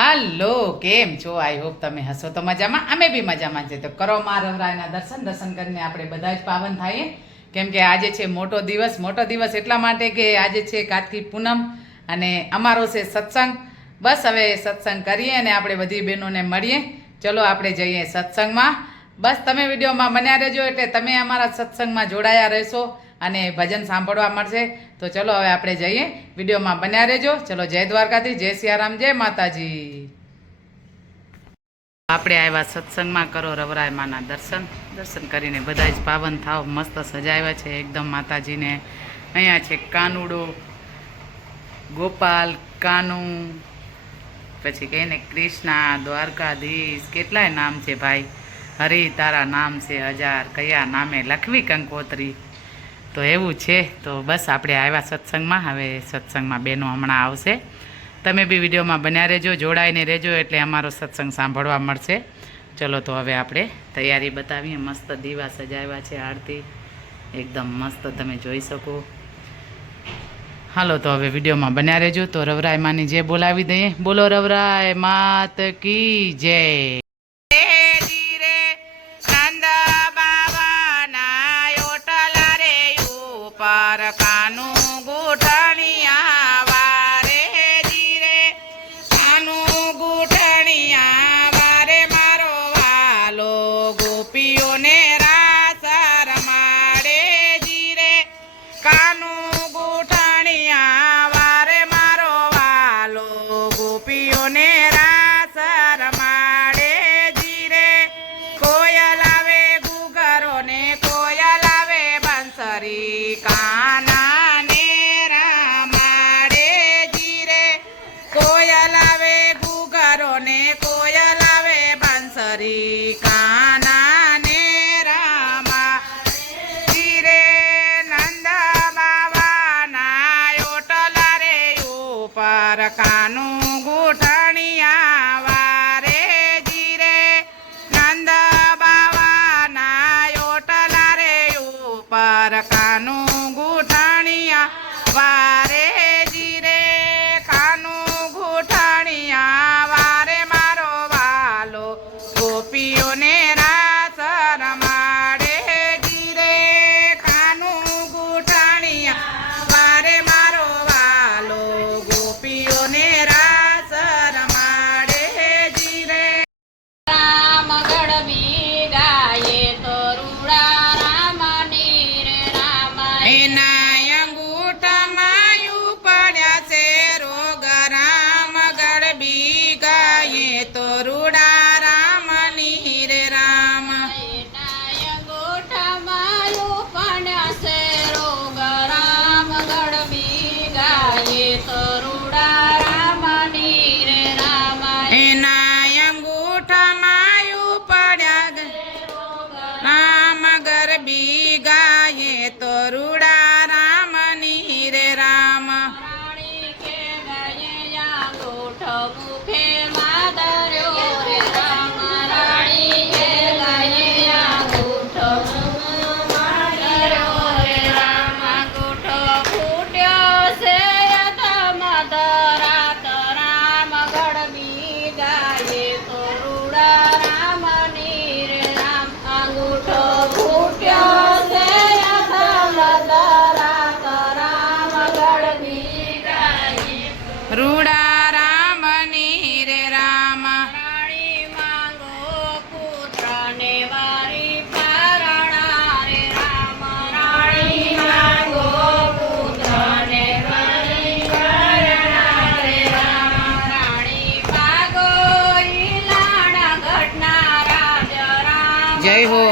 હાલો, કેમ છો? I hope તમે હસો તો મજામાં, અમે બી મજામાં છે. તો કરો મા રવરાયના દર્શન કરીને આપણે બધા જ પાવન થઈએ, કેમ કે આજે છે મોટો દિવસ એટલા માટે કે આજે છે કાર્તિક પૂનમ અને અમારો છે સત્સંગ. બસ હવે સત્સંગ કરીએ અને આપણે બધી બહેનોને મળીએ. ચલો આપણે જઈએ સત્સંગમાં. બસ તમે વિડીયોમાં બન્યા રહેજો એટલે તમે અમારા સત્સંગમાં જોડાયા રહેશો અને ભજન સાંભળવા મળશે. તો ચલો હવે આપણે જઈએ, વિડીયોમાં બન્યા રહેજો. ચલો, જય દ્વારકાથી, જય સિયારામ, જય માતાજી. આપણે આવ્યા સત્સંગમાં, કરો રવરાય માના દર્શન કરીને બધા જ પાવન થાવ. મસ્ત સજાવ્યા છે એકદમ માતાજીને. અહીંયા છે કાનુડો, ગોપાલ, કાનુ, પછી કહીને કૃષ્ણા, દ્વારકાધીશ, કેટલાય નામ છે ભાઈ. હરી તારા નામ છે હજાર, કયા નામે લખવી કંકોત્રી. તો એવું છે. તો બસ આપણે આવ્યા સત્સંગમાં. હવે સત્સંગમાં બહેનો હમણાં આવશે. તમે બી વિડીયોમાં બન્યા રહેજો, જોડાઈને રહેજો એટલે અમારો સત્સંગ સાંભળવા મળશે. ચલો તો હવે આપણે તૈયારી બતાવીએ. મસ્ત દીવા સજાવ્યા છે, આરતી એકદમ મસ્ત તમે જોઈ શકો. હાલો તો હવે વિડીયોમાં બન્યા રહેજો. તો રવરાય માની જે બોલાવી દઈએ. બોલો રવરાય માત કી જય. કાનું ગોઠણિયા વારે જીરે, કાનું ગોઠણિયા વારે મારો વાલો, ગોપીઓને રાસ રમાડે જીરે. કાનું ગોઠણિયા વારે મારો વાલો, ગોપીઓને રાસ રમાડે જીરે. કોયલ આવે ગુગરો ને કોયલ આવે બંસરી, કાના ને રમાડે જીરે. કોયલ આવે ગુગરો ને કોયલ આવે બંસરી, કાના ને રમાડે જીરે. નંદ બાવાના ઓટલા રે ઉપર, કાનું ગોઠણિયા વારે જીરે. નંદ બાવાના ઓટલા રે ઉપર, કાનું વારે જીરે. કાનું ગોઠણિયા વારે મારો વાલો, ગોપીઓને રાસ રમાડે જીરે. કાનું ગોઠણિયા વારે મારો વાલો, ગોપીઓને રાસ રમાડે જીરે. રામ ગઢવી ગાયે તો રૂડા રામ નીર રામ એના તો રૂડા રામ નીર રામ. ગોઠમાયું પણ છે રોગ, રામ ગઢવી ગાયે તો રૂડા રામ નીર રામ. એના અંગૂઠામાયું પડ્યા રામ ગરબી ગાયે તો રૂડા રામ નીર રામ. રાણી કે ગયે અંગૂઠ મુખે રૂડા રામ નીર રામ. રાણી માંગો પુત્ર ને વારી પરણા રે રામ. રાણી માંગો પુત્ર ને વારી પરણા રે રામ. રાણી માંગો ઈલાણા ઘટના રાજ રામ. જય હો.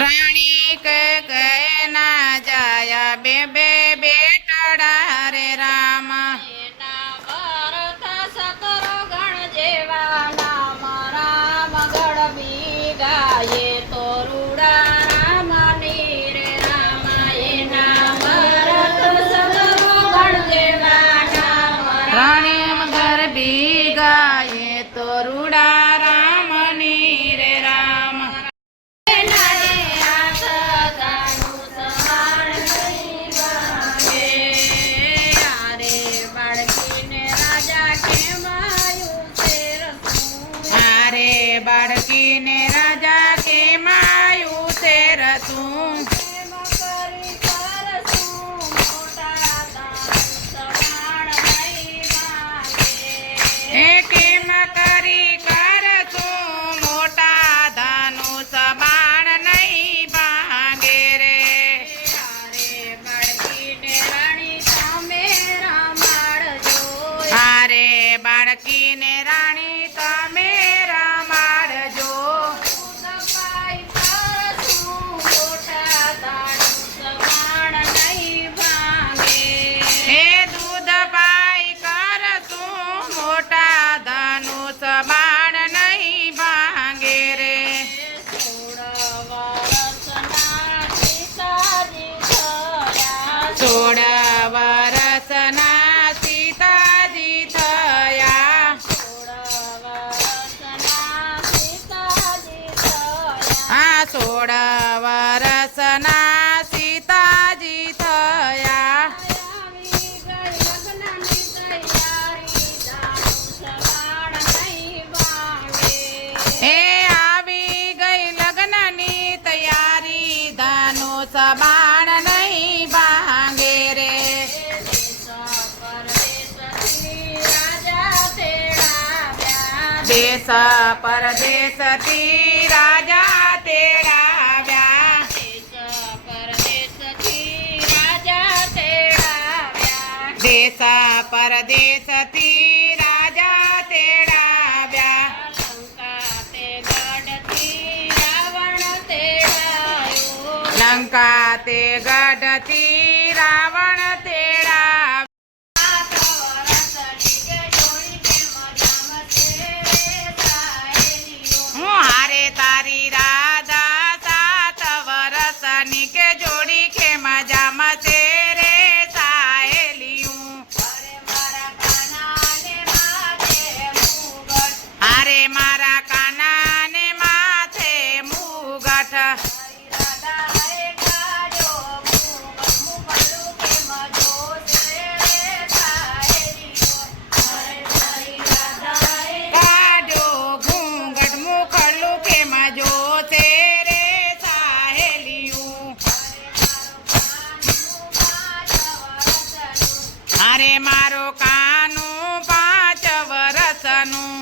રાણી કે ગયે ના જાયા બે બે બેટડા રે રામ. સબાણ નહીં ભાંગે રે. દેશ પરદેશથી રાજા તેડાવ્યા. દેશ પરદેશથી રાજા તેડાવ્યા. લંકા તે ગઢથી રાવણ તેડાવ્યા. હું હારે તારી રાધા 7 વરસની કે જોડી કે મજામાં છે રે સાહેલિયું. હારે મારા કાનાને માથે મુગટ. અરે મારો કાનું 5 વરસનું.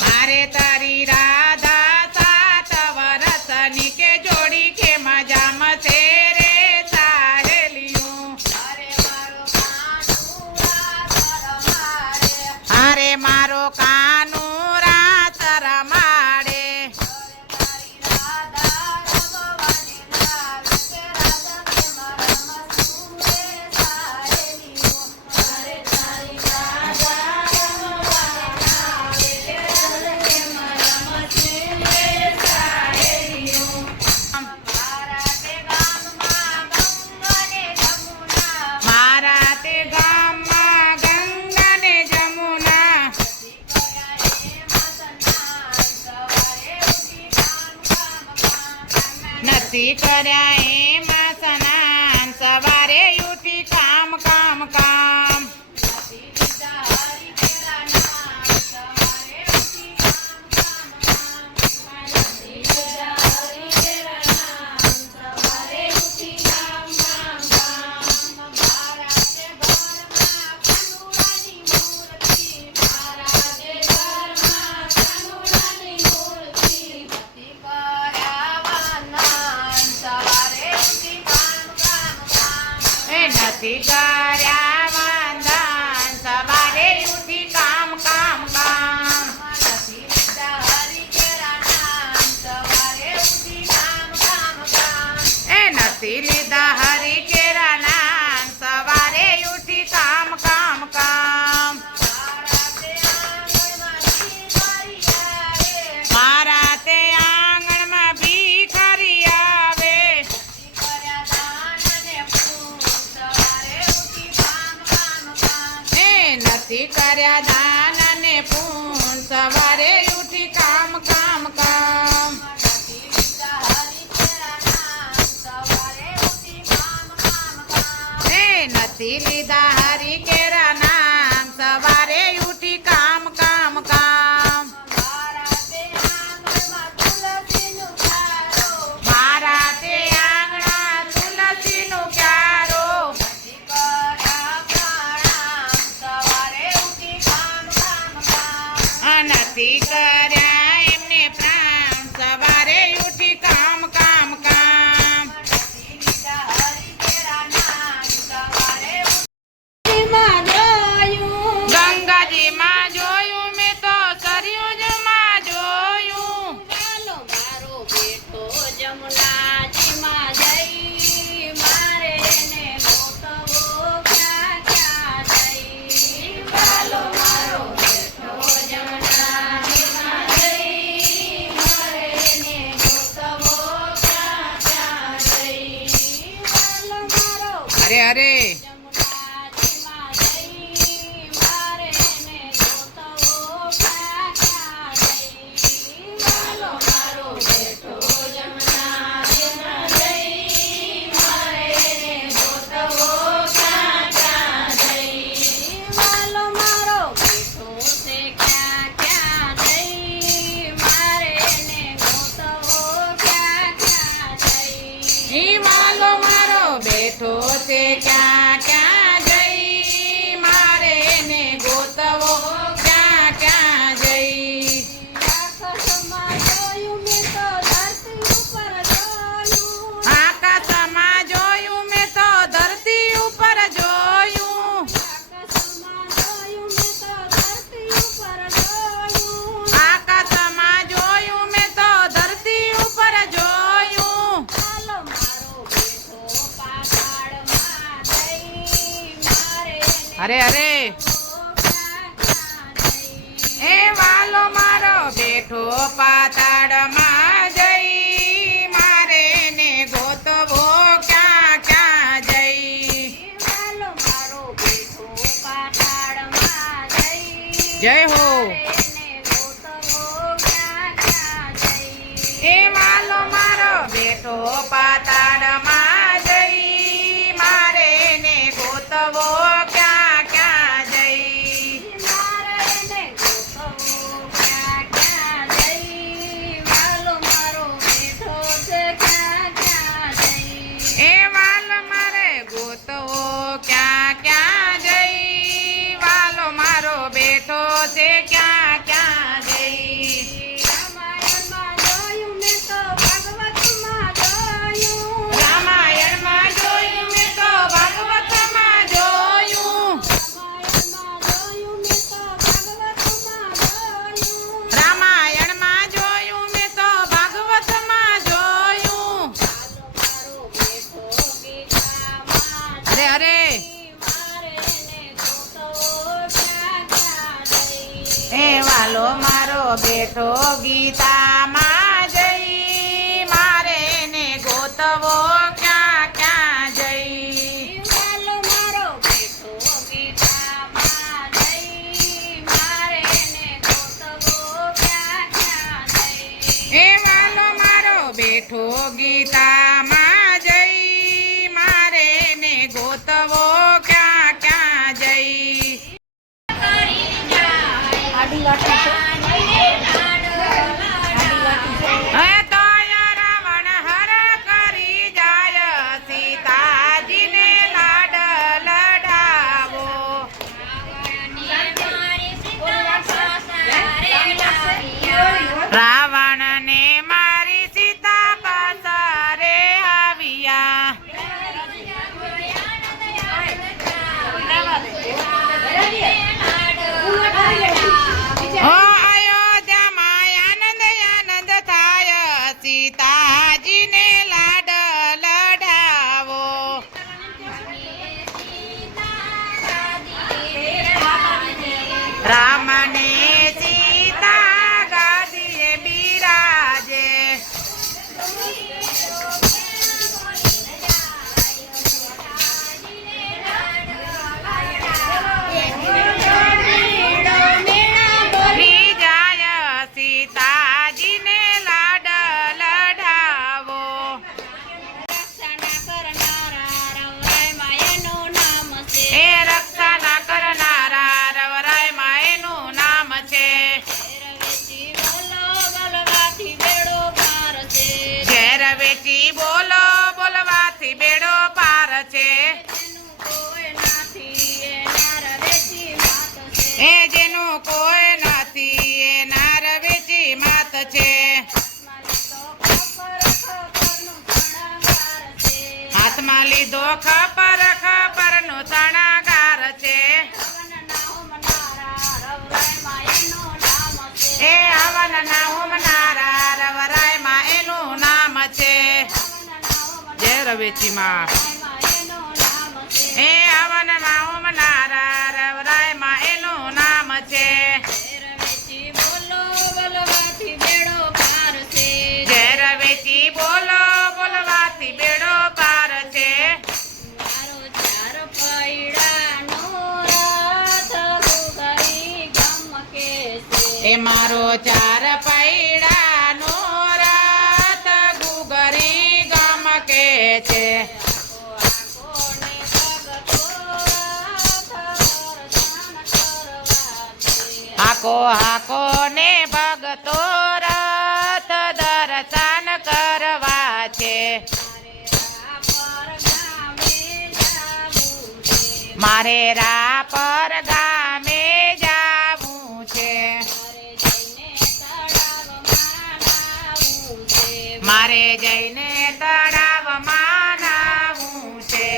મારે તારી રાધા 7 વરસની કે જોડી કે મજામાં છે રે સાહેલિયું. અરે મારો કાનું રાસ રમાડે. નથી કર્યા એમાં સ્નાન સવારે ઉઠી કામ કામ કામ. નથી કર્યા વાંધાન સવારે ઉઠી કામ કામ કામ. એ નથી લીધા હરી કેરા નામ સવારે ઉઠી કામ કામ કામ. મારા તે આંગણમાં ભિખારી આવે. નથી કર્યા દાન અને પૂન સવારે ઉઠી કામ કામ કામ. નથી લીધા હરી કેરા નામ સવારે ઉઠી કામ કામ કામ. મારા તે આંગણા તુલસીનું ક્યારો. નથી કર્યા એમને પ્રાણ સવારે ઉઠી કામ કામ કામ. ગંગાજીમાં જોયું મેં તો સરયુજમાં જોયું. જમુનાજીમાં જઈ મારે એને ગોતવો ક્યાં ક્યાં જઈ. મારો બેઠો જમુનાજીમાં એ વાલો મારો બેઠો પાતાળમાં જઈ મારે ને ગોતવો ક્યાં ક્યાં જઈ વાલો મારો બેઠો પાતાળમાં જઈ જય હો એને ગોતવો ક્યાં ક્યાં જઈ એ વાલો મારો બેઠો પાતાળમાં જઈ મારે ને ગોતવો ક્યાં ક્યાં જઈ મારે એને ગોતવો ક્યાં ક્યાં જઈ વાલો મારો બેઠો છે ક્યાં ક્યાં જઈ એ વાલો મારે ગોતવો ક્યાં ક્યાં જઈ વાલો મારો બેઠો છે ક્યાં ક્યાં જઈ રામાયણમાં જોયું મેં તો ભાગવતમાં જોયું રામાયણમાં જોયું મેં તો ભાગવતમાં જોયું રામાયણમાં જોયું મેં તો ભાગવતમાં જોયું રામાયણમાં જોયું મેં તો ભાગવતમાં જોયું મારો બેઠો ગીતામાં અરે અરે મારે એને ગોતવો ક્યાં ક્યાં જઈ એ વાલો મારો બેઠો ગીતામાં જઈ મારે ને ગોતવો ક્યાં ક્યાં જઈ વાલો મારો બેઠો ગીતામાં જઈ મારે એને ગોતવો ક્યાં ક્યાં જઈ એ વાલો મારો બેઠો ગીતામાં જઈ મારે ને ગોતવો ક્યાં ક્યાં જઈ કરી જાય હે તોય રાવણ હર કરી જાય સીતાજીને લાડ લડાવો રાવણને મારી સીતા પાસારે આવ્યા ઓ અયોધ્યામાં આનંદ આનંદ થાય સીતાજીને લાડ લડાવો રામને સીતા ગાદીએ બિરાજે જાય સીતાજીને લાડ લડાવો એ રક્ષાના કરનારા રવરાયમાં એનું નામ છે ઘેર વેચી બોલો બોલવાથી બેડો પાર છે એ જેનું કોઈ નથી એ નાર વેચી માત છે હાથમાં લીધો ખબર ખબરનો શણગાર છે એ હવનના હોમનારા રવરાયમાં એનું નામ છે જય રવેચીમાં એ હવનના હોમનારા રવરાયમાં એનું નામ છે જય રવેચી બોલો બોલવાથી બેડો પાર છે એ મારો ચાર પૈડાનો રથ ગુગરી ગમ કે છે હાકો હાકો ને ભગતો રથ દર્શન કરવા છે મારે રાપર ગામે જાવું છે મારે જઈને તળાવમાં નાવું છે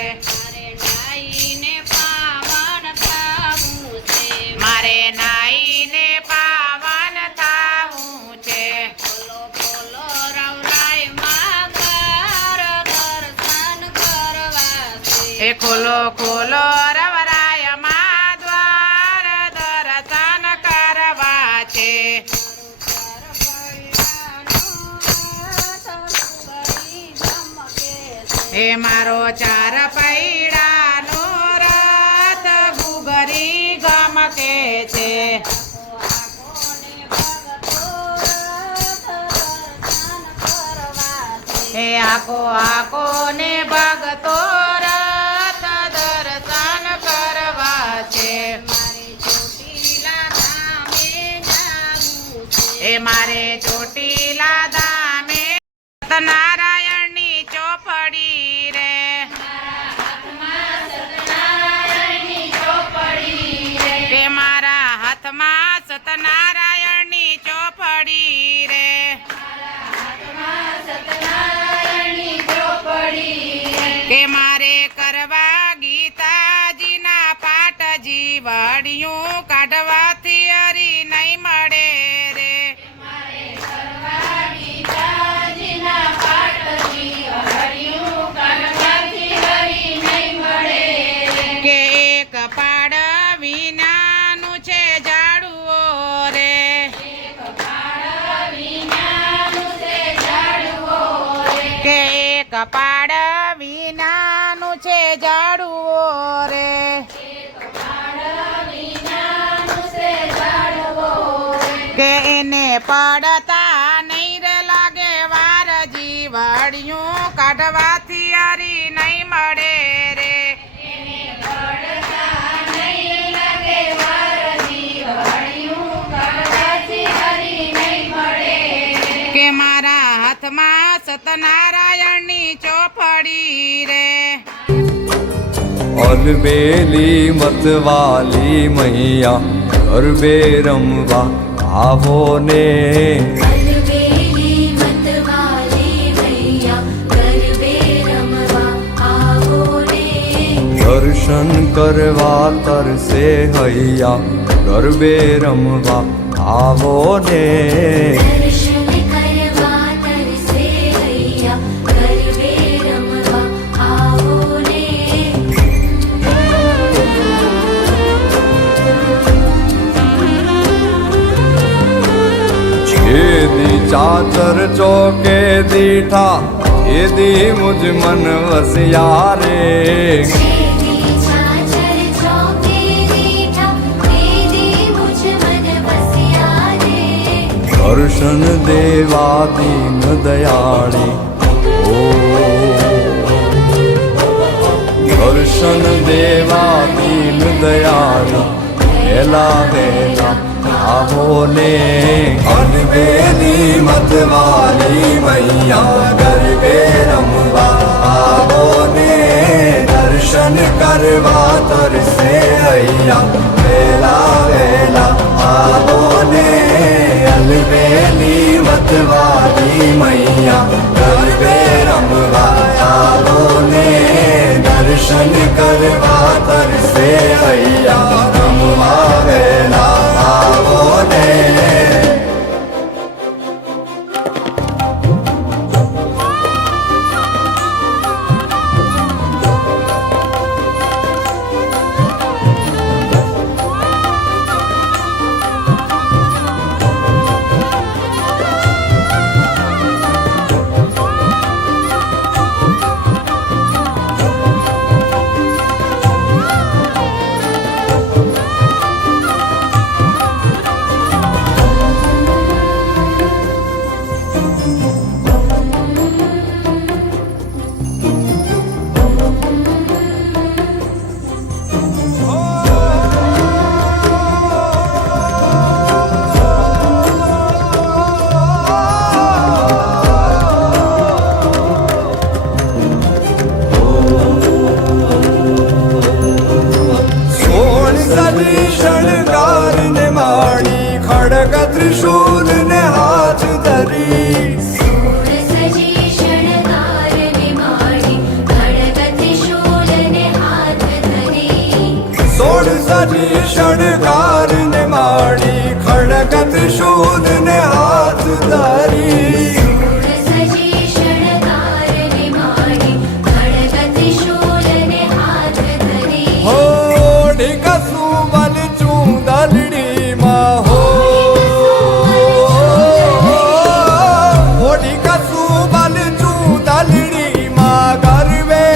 મારે નાઈને પાવન થાવું છે એ ખોલો ખોલો રવરાયમાં દ્વાર દર્શન કરવા મારો ચાર પૈડાનો રથ ગુગરી ગમકે છે. હે આખો આખો ને ભગતો રથ દર્શન કરવા છે. એ મારે ચોટીલા ધામે સતનારાયણની ચોપડી રે. કે મારા હાથમાં સતનારાયણની ચોપડી રે. કે મારે કરવા ગીતાજીના પાઠજી વડિયું કાઢવાથી હરી નહીં મળે રે. કે એક પાડ વિનાનું છે ઝાડુઓ રે. કે એક પાડ વિનાનું છે ઝાડુઓ રે. કે એને પડતા નહીં રે લાગે વાર જીવડિયું કાઢવાથી હરી નહીં મળે રે. કે મારા હાથમાં સતનારાયણની ચોપડી રે. और बेली मतवाली मैया गरबे रमवा आवो ने. अलबेली मतवाली मैया गरबे रमवा आवो ने. दर्शन करवा तरसे हैया गरबे रमवा आवो ने. दर्शन करवा तरसे हैया गरबे रमवा आवो ने. छेदी चाचर चौके दीठा छेदी मुझ मन वसिया रे. छेदी छाछर चौके दीठा छेदी मुझ मन बसिया रे. दर्शन देवा दीन दयाળી ओ. दर्शन देवा दीन दयाળી વેલા વેલા આવો ને. અનબેલી મતવાલી મૈયા ગરબે રમવા આવો ને. દર્શન કરવા તરસે હૈયા વેલા વેલા આવો ને. અલબેલી મતવાલી મૈયા ગરબે રમવા આવો ને. દર્શન કરવા તરસે હૈયા રમવા વેલા આવો ને. त्रिशूल ने हाथ धरी. सोळ सजी शणगार ने माळी खड्ग त्रिशूल ने हाथ धरी. सोळ सजी शणगार ने माळी खड्ग त्रिशूल ने हाथ धरी. सोळ सजी शणगार ने माळी खड्ग त्रिशूल ने हाथ धरी. हो ढिकसू बल चूंदलड़ी मा हो. ढिकसू बल चूंदलड़ी मा गरबे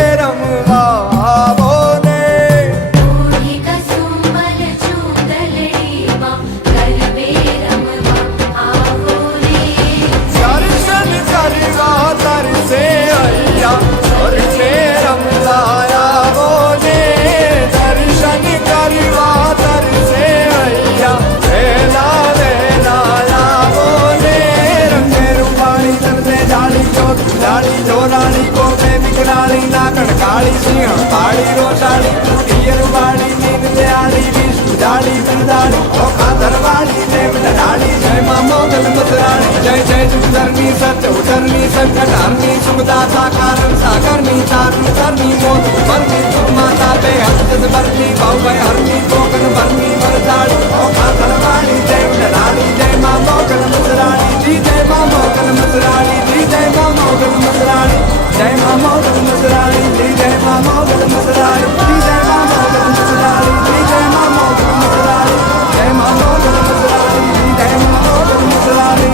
संकटानी सुखदाता कारण सागरनी तारनी तरनी मोत बरनी माता पे हस्त बरनी बाहुबय हरनी कोकन बरनी वरदाड़ी औखाधन वाली जय रानी जय मां मोगन मसराणी जी जय मां मोगन मसराणी जी जय मां मोगन मसराणी जय मां मोगन मसराणी जी जय मां मोगन मसराणी जी जय मां मोगन मसराणी जी जय मां मोगन मसराणी जय मां मोगन मसराणी जी जय मां मोगन मसराणी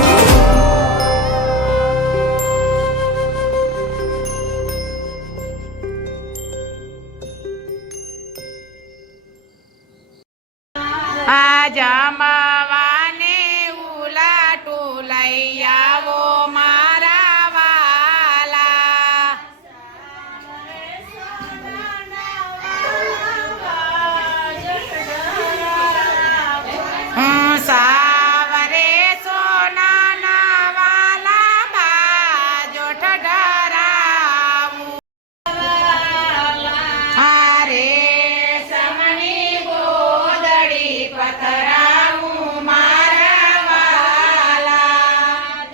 આ જમવાને ઉલાટું લઈ આવો મારા વાલા. સાવરે સોનાના વાલા બાજો ઠઠરાવું. હારે સમની ગોદડી પથરાવું મારા વાલા.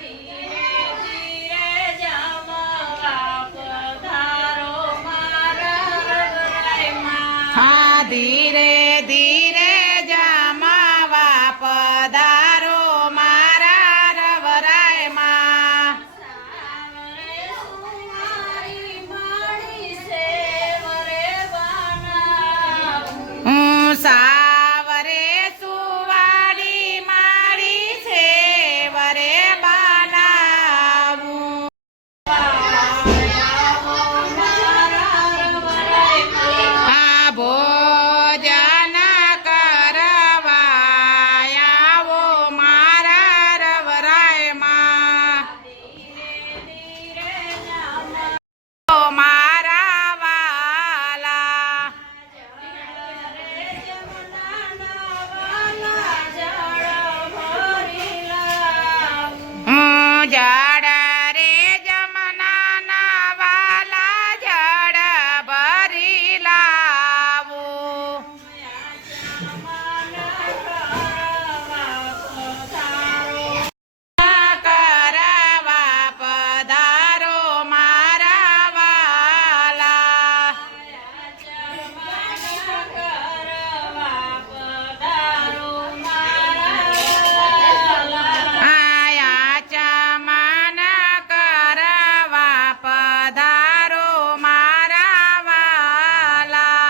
ધીરે ધીરે જમવા પધારો મારા રગડાઈમાં. હા ધીરે ધીરે જમાવા પધારો મારા રવરાયમાં. સાવરે સુમારી માળી સેવરે બનાવું. સાવરે સુવાડી માડી છે વરે બનાવું. આ ભોજન કરવા આવો મારા રવરાયમાં. ઓ મારા વાલા. જડ રે જમનાના વાલા જડ ભરી લાવું. કરવા પધારો મારા વાલા. આયા ચમાન કરવા પધારો મારા વાલા.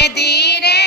ધીરે